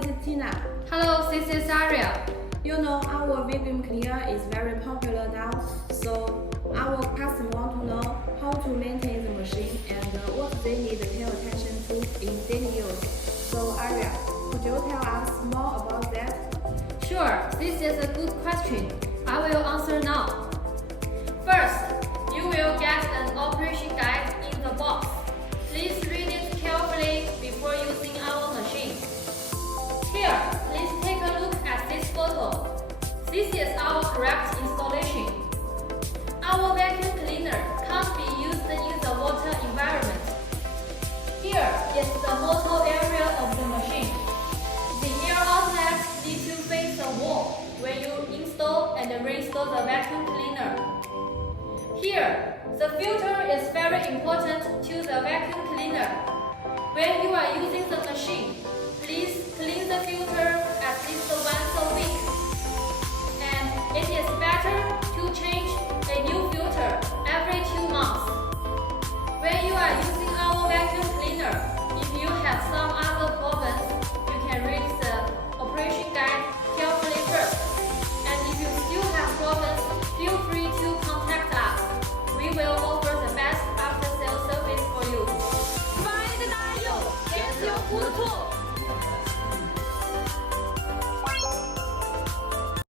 this is Tina. Hello, this is Daria. You know, our vacuum cleaner is very popular now, so our customers want to know how to maintain the machine and what they need to pay attention to in daily use. So, Aria, could you tell us more about that? Sure, this is a good question. I will answer now. First, you will get an operation guide in the box. Please read it carefully before using our machine. Here, please take a look at this photo. This is our correct installation. Our vacuum cleaner can't be used in the water environment. Here is the motor area of the machine. The air outlet needs to face the wall when you install and reinstall the vacuum cleaner. Here, the filter is very important to the vacuum cleaner. When you are using the machine, please clean the filter at least once a week. And it is better